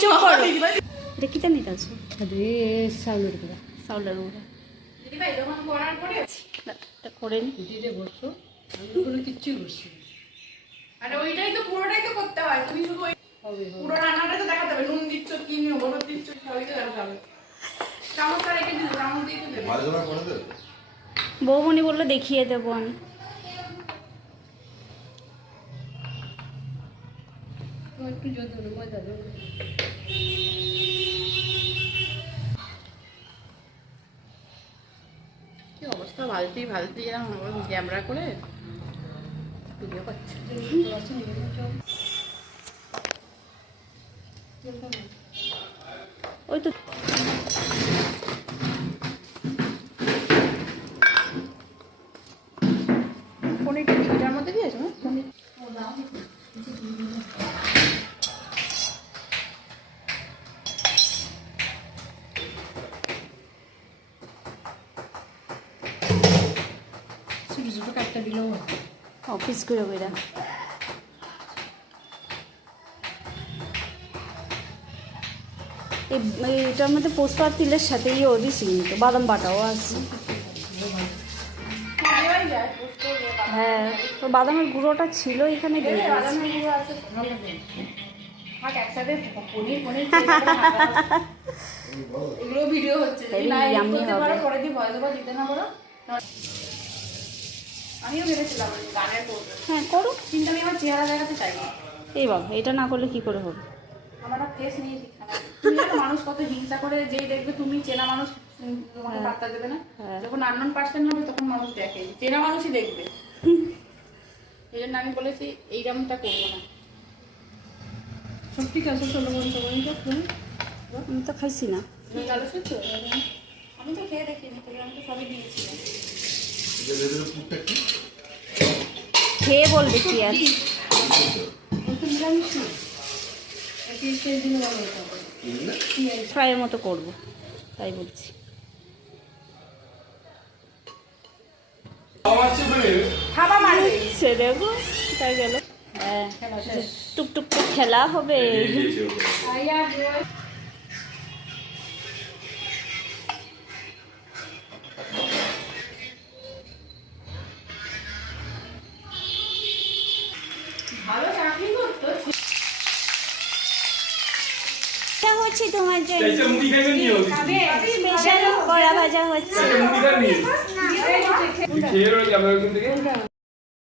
চুপ করো। এটা কি জানি আছে? আরে চাউলের গুঁড়া। চাউলের গুঁড়া। দিদিভাই যখন করার পরে এটা করে নি। দিদিরে বসো, আমি কোনো কিচ্ছু করছি। আরে ওইটাই তো পুরোটাই তো করতে হয়, তুমি শুধু পুরো রান্নাটা তো দেখাতে হবে, নুন দিচ্ছ কি নিয়ে হলুদ দিচ্ছ সবই তো দেখাতে হবে। চামচটা রেখে দিল, চামচ দিয়ে তো দেবে। ভালো করে দেবে। বৌমনি বললো দেখিয়ে দেবো আমি। একটু জল দেবো, ময়দা দেবো। কি অবস্থা, বালতি বালতি এরকম ক্যামেরা করে ভিডিও করছে। ওই তো পনিরটা কি এটার মধ্যে দিয়েছো না? ছোটো ছোটো কাটটা দিলেও অফিস করে বেরা। এটার মধ্যে পোস্ত আর তিলের সাথে ইয়েও দিছি, কিন্তু বাদাম বাটাও আছে। হ্যাঁ, তো বাদামের গুঁড়োটা ছিল এখানে দিয়ে দিয়েছি। বাদামের গুঁড়ো আছে, থাক একসাথে পনির পনির এগুলো ভিডিও হচ্ছে। যদি না edit করতে পারো পরে দিয়ে ভয়েস ওভার দিতে না পারো। আমিও ভেবেছিলাম গানের করবো, হ্যাঁ করো। কিন্তু আমি আমার চেহারা দেখাতে চাই না। এই বাবা, এটা না করলে কি করে হবে? আমার ফেস নিয়ে তুমি একটা মানুষ কত হিংসা করে, যেই দেখবে তুমি চেনা মানুষ তোমাকে পাত্তা দেবে না। যখন আননোন পার্সন হবে তখন মানুষ দেখে, চেনা মানুষই দেখবে। এই জন্য আমি বলেছি এইরকমটা করবো না। সব ঠিক আছে, চলো বন্ধু আমি তো খাইছি না। আমি তো খেয়ে দেখিনি, তবে আমি তো সবই দিয়েছিলাম। পুরটা কি? খেয়ে বলবে কি আছে। নিরামিষ না, একই সেই দিনে ভালো হতে হবে। ফ্রাইয়ের মতো করবো, তাই বলছি। খাবা মারবে। সে দেখো তাই গেল। হ্যাঁ, টুকটুক তো খেলা হবে। ভালো চাকরি করতো। এটা হচ্ছে তোমার জন্য মুড়ি খাইবে নিও। স্পেশাল কড়া ভাজা হচ্ছে। মুড়ি খাইবে নিও। খেয়ে রয়ে যাবে ওখান থেকে।